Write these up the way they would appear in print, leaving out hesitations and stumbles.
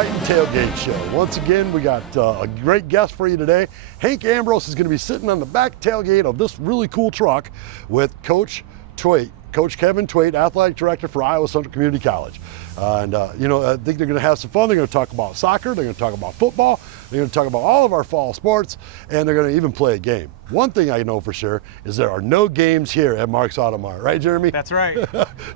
Triton Tailgate Show. Once again, we got a great guest for you today. Hank Ambrose is going to be sitting on the back tailgate of this really cool truck with Coach Twait, Coach Kevin Twait, Athletic Director for Iowa Central Community College. I think they're going to have some fun. They're going to talk about soccer, they're going to talk about football, they're going to talk about all of our fall sports, and they're going to even play a game. One thing I know for sure is there are no games here at Mark's Auto Mart, right, Jeremy? That's right.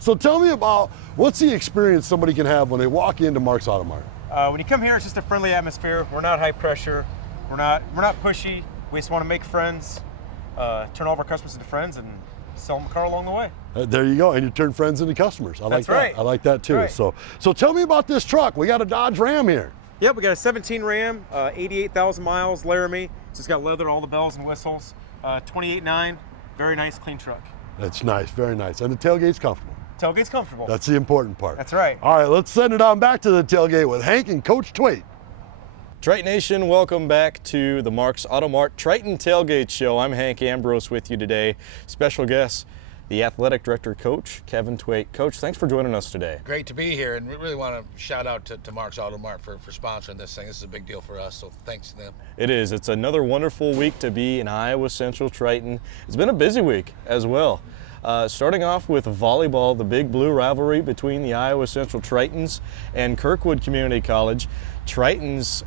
So tell me about what's the experience somebody can have when they walk into Mark's Auto Mart? When you come here, it's just a friendly atmosphere. We're not high pressure. We're not pushy. We just want to make friends, turn all of our customers into friends, and sell them a car along the way. There you go, and you turn friends into customers. I like that. Right. I like that too. Right. So tell me about this truck. We got a Dodge Ram here. Yep, we got a 17 Ram, 88,000 miles, Laramie. It's just got leather, all the bells and whistles. 28.9, very nice, clean truck. That's nice, very nice. And the tailgate's comfortable. Tailgate's comfortable. That's the important part. That's right. All right, let's send it on back to the tailgate with Hank and Coach Twait. Triton Nation, welcome back to the Mark's Auto Mart Triton Tailgate Show. I'm Hank Ambrose with you today. Special guest, the Athletic Director Coach, Kevin Twait. Coach, thanks for joining us today. Great to be here, and we really want to shout out to Mark's Auto Mart for sponsoring this thing. This is a big deal for us, so thanks to them. It is. It's another wonderful week to be in Iowa Central Triton. It's been a busy week as well. Starting off with volleyball, the Big Blue rivalry between the Iowa Central Tritons and Kirkwood Community College. Tritons,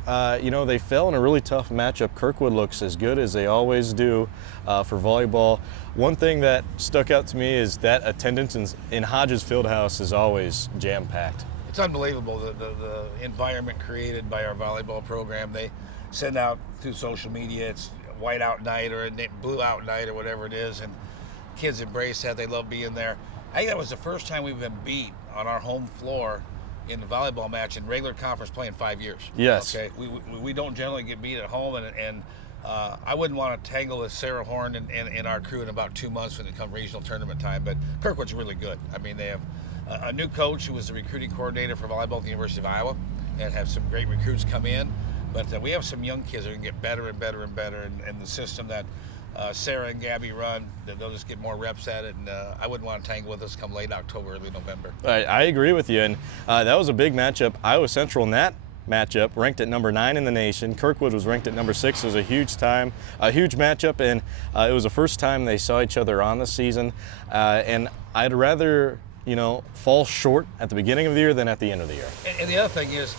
they fell in a really tough matchup. Kirkwood looks as good as they always do for volleyball. One thing that stuck out to me is that attendance in Hodges Fieldhouse is always jam-packed. It's unbelievable, the environment created by our volleyball program. They send out through social media, it's white out night or blue out night or whatever it is, and kids embrace that. They love being there. I think that was the first time we've been beat on our home floor in the volleyball match in regular conference play in 5 years. Yes. Okay. We don't generally get beat at home, and I wouldn't want to tangle with Sarah Horn and our crew in about 2 months when it comes regional tournament time. But Kirkwood's really good. I mean, they have a new coach who was the recruiting coordinator for volleyball at the University of Iowa, and have some great recruits come in. But we have some young kids that can get better and better and better, and the system that Sarah and Gabby run, they'll just get more reps at it, and I wouldn't want to tangle with us come late October, early November. I agree with you, and that was a big matchup. Iowa Central in that matchup ranked at number 9 in the nation. Kirkwood was ranked at number 6. It was a huge matchup, and it was the first time they saw each other on the season. And I'd rather, fall short at the beginning of the year than at the end of the year. And the other thing is,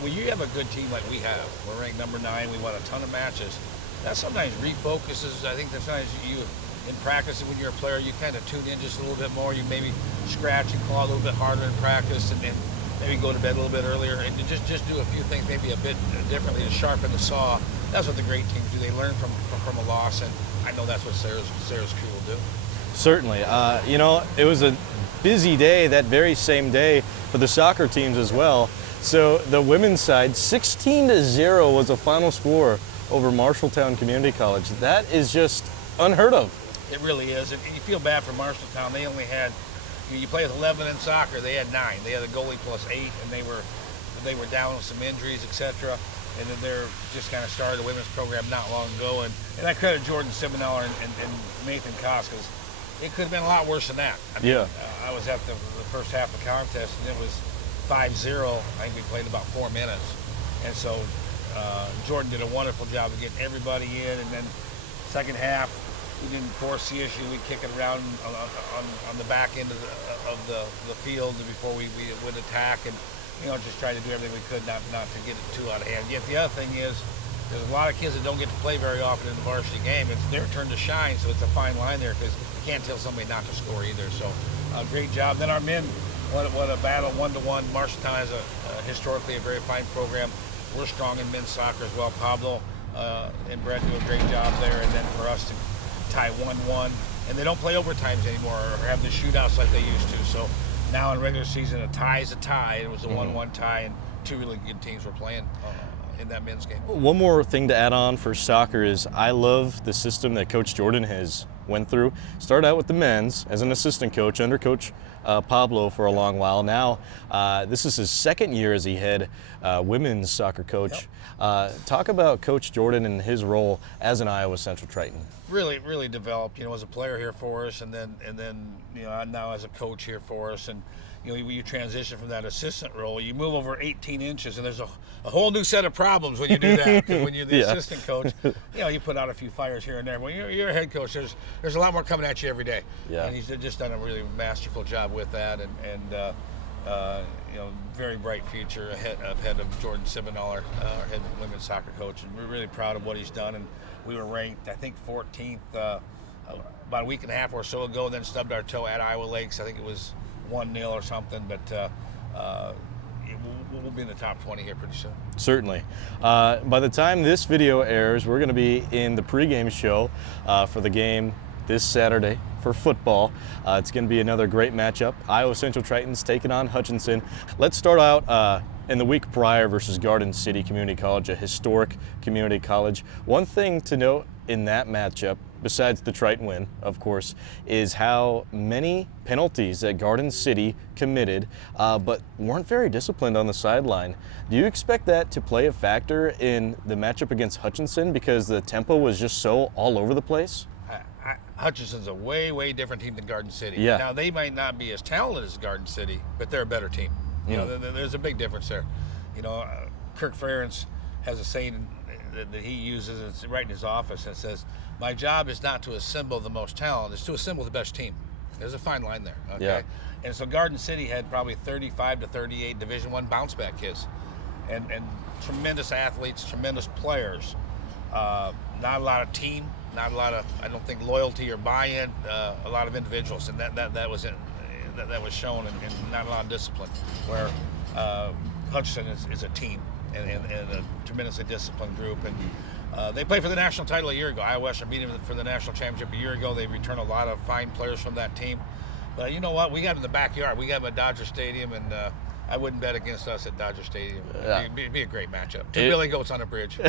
when you have a good team like we have, we're ranked number 9, we won a ton of matches. That sometimes refocuses. I think that sometimes you, in practice, when you're a player, you kind of tune in just a little bit more. You maybe scratch and claw a little bit harder in practice, and then maybe go to bed a little bit earlier, and just do a few things maybe a bit differently to sharpen the saw. That's what the great teams do. They learn from a loss, and I know that's what Sarah's crew will do. Certainly. It was a busy day that very same day for the soccer teams as well. So the women's side, 16-0 was the final score over Marshalltown Community College. That is just unheard of. It really is. And you feel bad for Marshalltown. They only had, you play with 11 in soccer, they had 9. They had a goalie plus 8, and they were down with some injuries, etc. And then they're just kind of started a women's program not long ago. And I credit Jordan Simonauer and Nathan Koss, because it could have been a lot worse than that. I was at the first half of the contest, and it was 5-0. I think we played about 4 minutes. And so Jordan did a wonderful job of getting everybody in, and then second half, we didn't force the issue. We kick it around on the back end of the field before we would attack, and just try to do everything we could not to get it too out of hand. Yet the other thing is, there's a lot of kids that don't get to play very often in the varsity game. It's their turn to shine, so it's a fine line there, because you can't tell somebody not to score either. So great job. Then our men, what a battle, 1-to-1. Marshalltown has historically a very fine program. We're strong in men's soccer as well. Pablo and Brett do a great job there. And then for us to tie 1-1, and they don't play overtimes anymore or have the shootouts like they used to. So now in regular season, a tie is a tie. It was a 1-1 tie, and 2 really good teams were playing in that men's game. One more thing to add on for soccer is I love the system that Coach Jordan has went through. Started out with the men's as an assistant coach under Coach Pablo for a long while. Now this is his second year as he head women's soccer coach. Yep. Talk about Coach Jordan and his role as an Iowa Central Triton. Really developed, as a player here for us, and then now as a coach here for us. And you transition from that assistant role, you move over 18 inches, and there's a whole new set of problems when you do that. 'Cause when you're the assistant coach, you put out a few fires here and there. When you're a head coach, there's a lot more coming at you every day. Yeah. And he's just done a really masterful job with that, and very bright future ahead of Jordan Sibenall, our head women's soccer coach. And we're really proud of what he's done. And we were ranked, I think, 14th about a week and a half or so ago, and then stubbed our toe at Iowa Lakes. I think it was 1-0 or something, but we'll be in the top 20 here pretty soon. Certainly. By the time this video airs, we're going to be in the pregame show for the game this Saturday for football. It's going to be another great matchup. Iowa Central Tritons taking on Hutchinson. Let's start out in the week prior versus Garden City Community College, a historic community college. One thing to note in that matchup, besides the Triton win, of course, is how many penalties that Garden City committed, but weren't very disciplined on the sideline. Do you expect that to play a factor in the matchup against Hutchinson because the tempo was just so all over the place? Hutchinson's a way, way different team than Garden City. Yeah. Now, they might not be as talented as Garden City, but they're a better team. There's a big difference there. Kirk Ferentz has a saying that he uses, it's right in his office, and it says, "My job is not to assemble the most talent, it's to assemble the best team." There's a fine line there, okay? Yeah. And so Garden City had probably 35 to 38 Division I bounce back kids, and tremendous athletes, tremendous players. Not a lot of team, not a lot of, I don't think, loyalty or buy-in. A lot of individuals, and that was it. That was shown, and not a lot of discipline. Where Hutchinson is a team and a tremendously disciplined group, and they played for the national title a year ago. Iowa Western beat them for the national championship a year ago. They returned a lot of fine players from that team. But you know what? We got them in the backyard. We got them at Dodger Stadium, and I wouldn't bet against us at Dodger Stadium. It'd be a great matchup. Two Billy Goats on a bridge.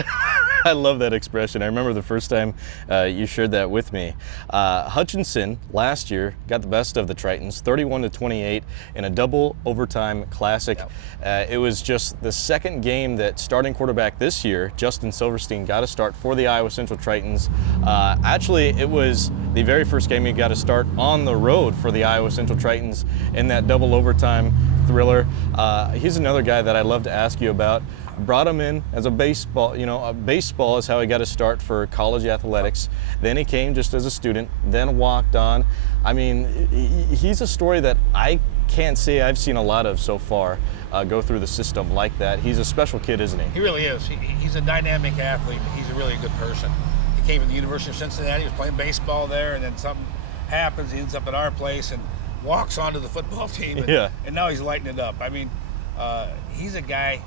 I love that expression. I remember the first time you shared that with me. Hutchinson last year got the best of the Tritons, 31-28 in a double overtime classic. Yep. It was just the second game that starting quarterback this year, Justin Silverstein, got a start for the Iowa Central Tritons. Actually, it was the very first game he got a start on the road for the Iowa Central Tritons in that double overtime thriller. He's another guy that I'd love to ask you about. Brought him in as a baseball, baseball is how he got his start for college athletics. Then he came just as a student, then walked on. I mean, he's a story that I can't say I've seen a lot of so far go through the system like that. He's a special kid, isn't he? He really is. He's a dynamic athlete. He's a really good person. He came from the University of Cincinnati. He was playing baseball there, and then something happens. He ends up at our place and walks onto the football team, and now he's lighting it up. I mean, he's a guy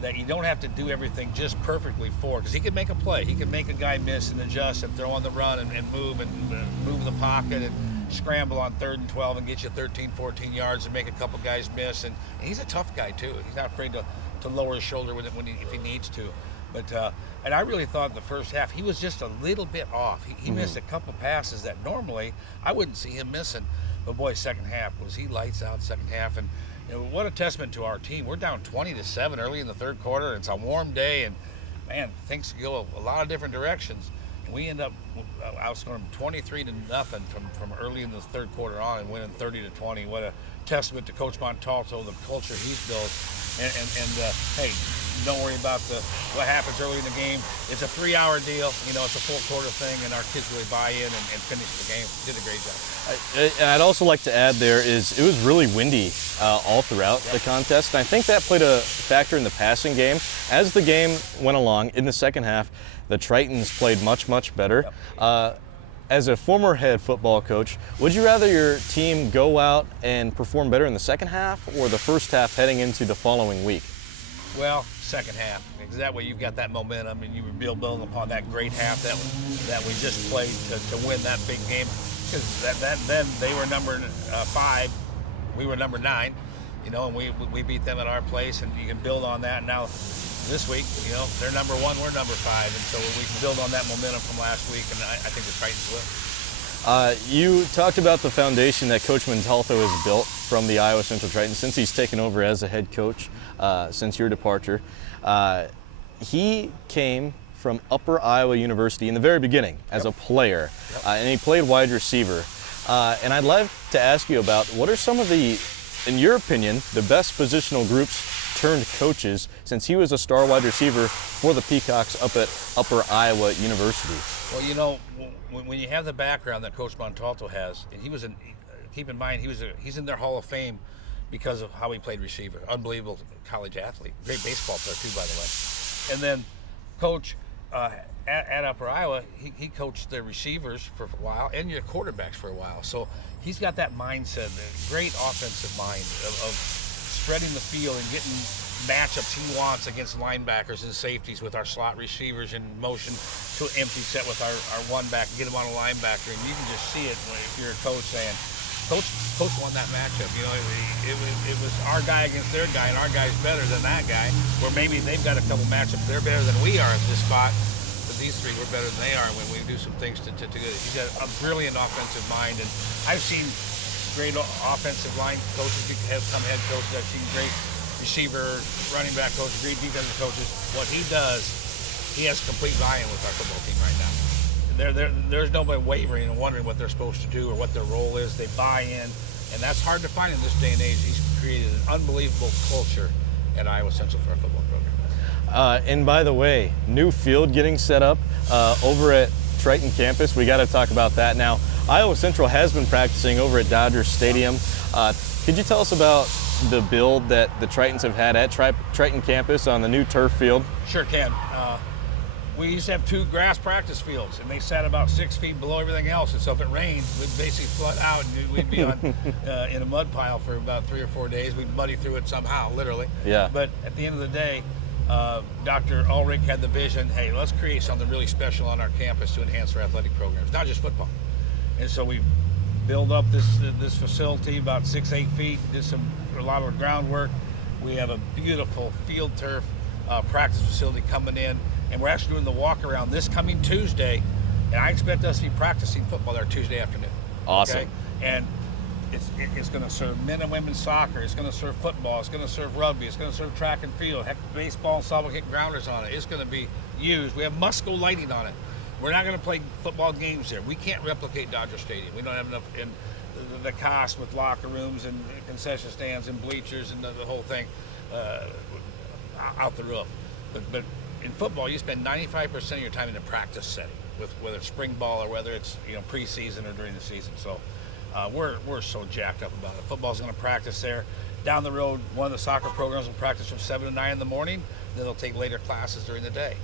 that you don't have to do everything just perfectly for, because he can make a play. He can make a guy miss and adjust and throw on the run and move in the pocket and scramble on 3rd and 12 and get you 13, 14 yards and make a couple guys miss. And he's a tough guy too. He's not afraid to lower his shoulder if he needs to. But and I really thought the first half he was just a little bit off. He missed a couple passes that normally I wouldn't see him missing. But boy, second half was he lights out second half. And what a testament to our team. We're down 20-7 early in the third quarter. It's a warm day, and man, things go a lot of different directions. And we end up outscoring them 23-0 from early in the third quarter on and winning 30-20. What a testament to Coach Montalto, the culture he's built. And hey, don't worry about what happens early in the game. It's a 3-hour deal. It's a full quarter thing, and our kids really buy in and finish the game. Did a great job. And I'd also like to add there is it was really windy all throughout the contest. And I think that played a factor in the passing game. As the game went along in the second half, the Tritons played much, much better. Yep. As a former head football coach, would you rather your team go out and perform better in the second half or the first half heading into the following week? Well, second half, because that way you've got that momentum and you building upon that great half that we just played to win that big game. Because then they were number 5, we were number 9, and we beat them at our place, and you can build on that. Now this week, they're number 1, we're number 5, and so we can build on that momentum from last week, and I think the Titans will. You talked about the foundation that Coach Montalto has built from the Iowa Central Tritons since he's taken over as a head coach since your departure. He came from Upper Iowa University in the very beginning as a player, and he played wide receiver. And I'd love to ask you about what are some of the in your opinion, the best positional groups turned coaches, since he was a star wide receiver for the Peacocks up at Upper Iowa University? Well, you know, when you have the background that Coach Montalto has, and keep in mind, he's in their Hall of Fame because of how he played receiver. Unbelievable college athlete. Great baseball player too, by the way. And then Coach at Upper Iowa, he coached their receivers for a while and your quarterbacks for a while. So he's got that mindset, a great offensive mind of spreading the field and getting matchups he wants against linebackers and safeties with our slot receivers in motion to an empty set with our one back, get him on a linebacker. And you can just see it if you're a coach saying, Coach won that matchup. You know, it was our guy against their guy, and our guy's better than that guy. Where maybe they've got a couple matchups they're better than we are at this spot, but these three we're better than they are when we do some things to get it. He's got a brilliant offensive mind, and I've seen great offensive line coaches have come head coaches. I've seen great receiver, running back coaches, great defensive coaches. What he does, he has complete buy-in with our football team right now. There's nobody wavering and wondering what they're supposed to do or what their role is. They buy in, and that's hard to find in this day and age. He's created an unbelievable culture at Iowa Central for our football program. And by the way, new field getting set up over at Triton campus. We got to talk about that now. Iowa Central has been practicing over at Dodger Stadium. Could you tell us about the build that the Tritons have had at Triton campus on the new turf field? Sure can. We used to have 2 grass practice fields, and they sat about 6 feet below everything else. And so if it rained, we'd basically flood out, and we'd be in a mud pile for about 3 or 4 days. We'd muddy through it somehow, literally. Yeah. But at the end of the day, Dr. Ulrich had the vision, hey, let's create something really special on our campus to enhance our athletic programs, not just football. And so we built up this facility about 6-8 feet, did a lot of groundwork. We have a beautiful field turf practice facility coming in, and we're actually doing the walk around this coming Tuesday, and I expect us to be practicing football there Tuesday afternoon. Awesome. Okay? And it's going to serve men and women's soccer. It's going to serve football. It's going to serve rugby. It's going to serve track and field. Heck, baseball and softball hit grounders on it. It's going to be used. We have Musco lighting on it. We're not going to play football games there. We can't replicate Dodger Stadium. We don't have enough in the cost with locker rooms and concession stands and bleachers and the whole thing out the roof. But in football, you spend 95% of your time in a practice setting, with whether it's spring ball or whether it's preseason or during the season. So we're so jacked up about it. Football's going to practice there. Down the road, one of the soccer programs will practice from 7 to 9 in the morning. Then they'll take later classes during the day.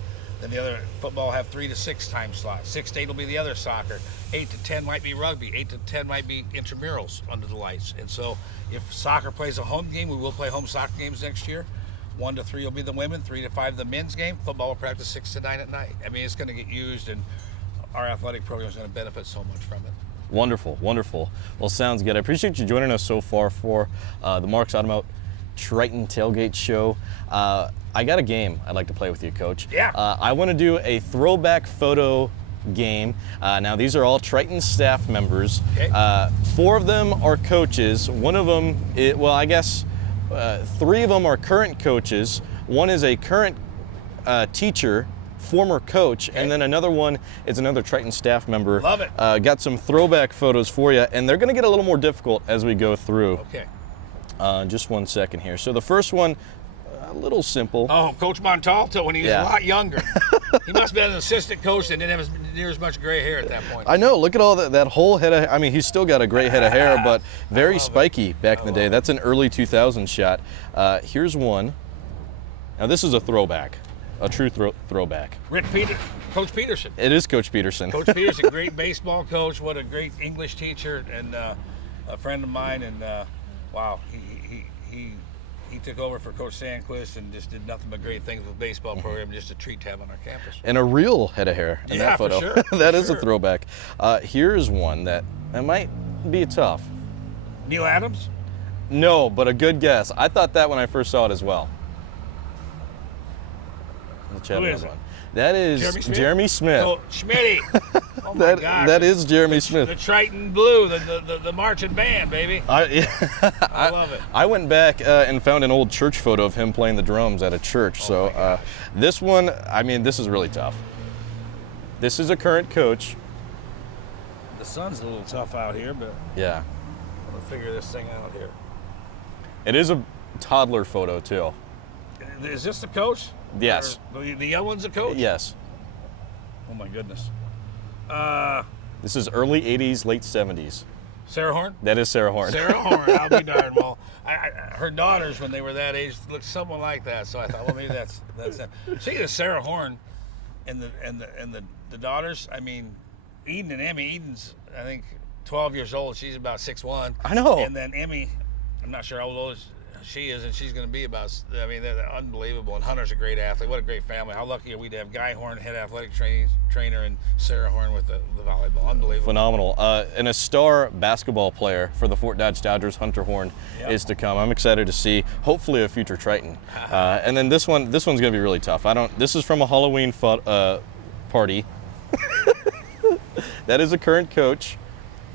Then the other football will have 3 to 6 time slots. 6 to 8 will be the other soccer. 8 to 10 might be rugby. 8 to 10 might be intramurals under the lights. And so if soccer plays a home game, we will play home soccer games next year. 1 to 3 will be the women, 3 to 5 the men's game. Football will practice 6 to 9 at night. I mean, it's going to get used, and our athletic program is going to benefit so much from it. Wonderful, wonderful. Well, sounds good. I appreciate you joining us so far for the Marks Auto Mart Triton Tailgate Show. I got a game I'd like to play with you, Coach. Yeah. I want to do a throwback photo game. Now, these are all Triton staff members. Okay. 4 of them are coaches. One of them, 3 of them are current coaches. One is a current teacher, former coach, okay. and then another one is another Triton staff member. Love it. Got some throwback photos for you, and they're going to get a little more difficult as we go through. Okay. Just one second here. So the first one, a little simple. Oh, Coach Montalto when he was Yeah. a lot younger. He must have been an assistant coach and didn't have near as much gray hair at that point. I know, look at all that whole head of, I mean, he's still got a great head of hair, but very spiky back in the day. That's an early 2000s shot. Here's one. Now this is a throwback, a true throwback. Coach Peterson. It is Coach Peterson. Coach Peterson, great baseball coach. What a great English teacher, and a friend of mine. And wow, he took over for Coach Sandquist and just did nothing but great things with the baseball program. Just a treat to have on our campus. And a real head of hair in that photo. For sure. That is a throwback. Here's one that might be tough. Neil Adams? No, but a good guess. I thought that when I first saw it as well. Who is it? That is Jeremy Smith. Oh, Schmitty. Oh my gosh. That is Jeremy Smith. The Triton Blue, the marching band, baby. I love it. I went back and found an old church photo of him playing the drums at a church. This one, I mean, this is really tough. This is a current coach. The sun's a little tough out here, but Yeah. we'll figure this thing out here. It is a toddler photo too. Is this the coach? Yes. Or the young one's the coach? Yes. Oh my goodness. This is early 80s, late 70s. Sarah Horn? That is Sarah Horn. Sarah Horn, I'll be darned. Well, her daughters, when they were that age, looked somewhat like that. So I thought, well, maybe that's it. Speaking of Sarah Horn and the daughters, I mean, Eden and Emmy. Eden's, I think, 12 years old. She's about 6'1". I know. And then Emmy, I'm not sure how old she is, and she's going to be about, I mean, they're unbelievable. And Hunter's a great athlete. What a great family. How lucky are we to have Guy Horn, head athletic trainer, and Sarah Horn with the volleyball. Unbelievable. Phenomenal. And a star basketball player for the Fort Dodge Dodgers, Hunter Horn, is to come. I'm excited to see, hopefully, a future Triton. And then this one's going to be really tough. This is from a Halloween party. That is a current coach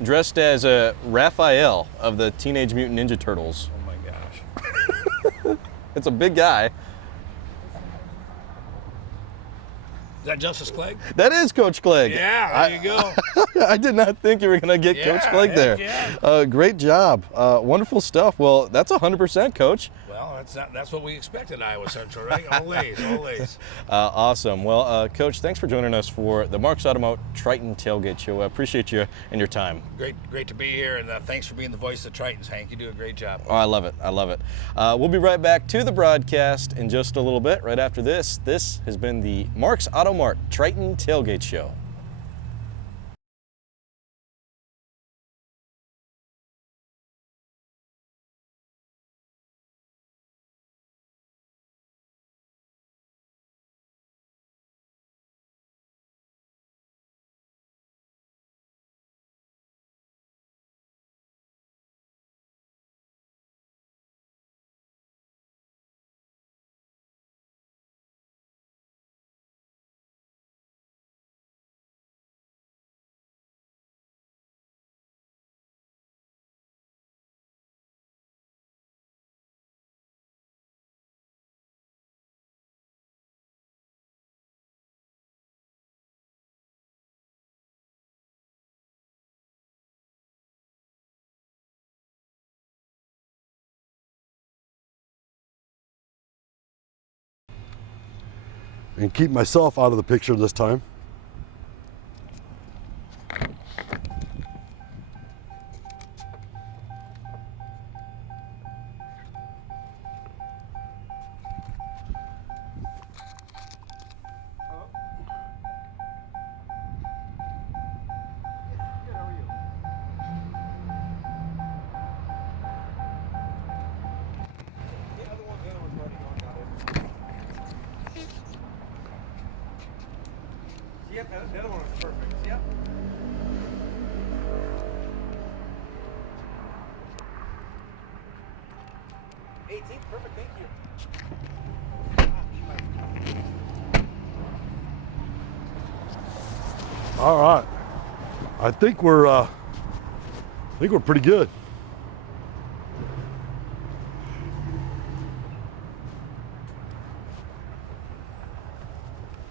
dressed as a Raphael of the Teenage Mutant Ninja Turtles. Oh my gosh. It's a big guy. Is that Justice Clegg? That is Coach Clegg. Yeah, there you go. I did not think you were going to get Coach Clegg there. Yeah. Great job. Wonderful stuff. Well, that's 100%, Coach. Well, that's what we expect at Iowa Central, right? Always. Awesome. Well, Coach, thanks for joining us for the Mark's Auto Mart Triton Tailgate Show. I appreciate you and your time. Great to be here, and thanks for being the voice of the Tritons, Hank. You do a great job. Oh, I love it. We'll be right back to the broadcast in just a little bit. Right after this, this has been the Mark's Auto Mart Triton Tailgate Show. And keep myself out of the picture this time. Yep, the other one was perfect. Yep. 18, perfect, thank you. All right. I think we're pretty good.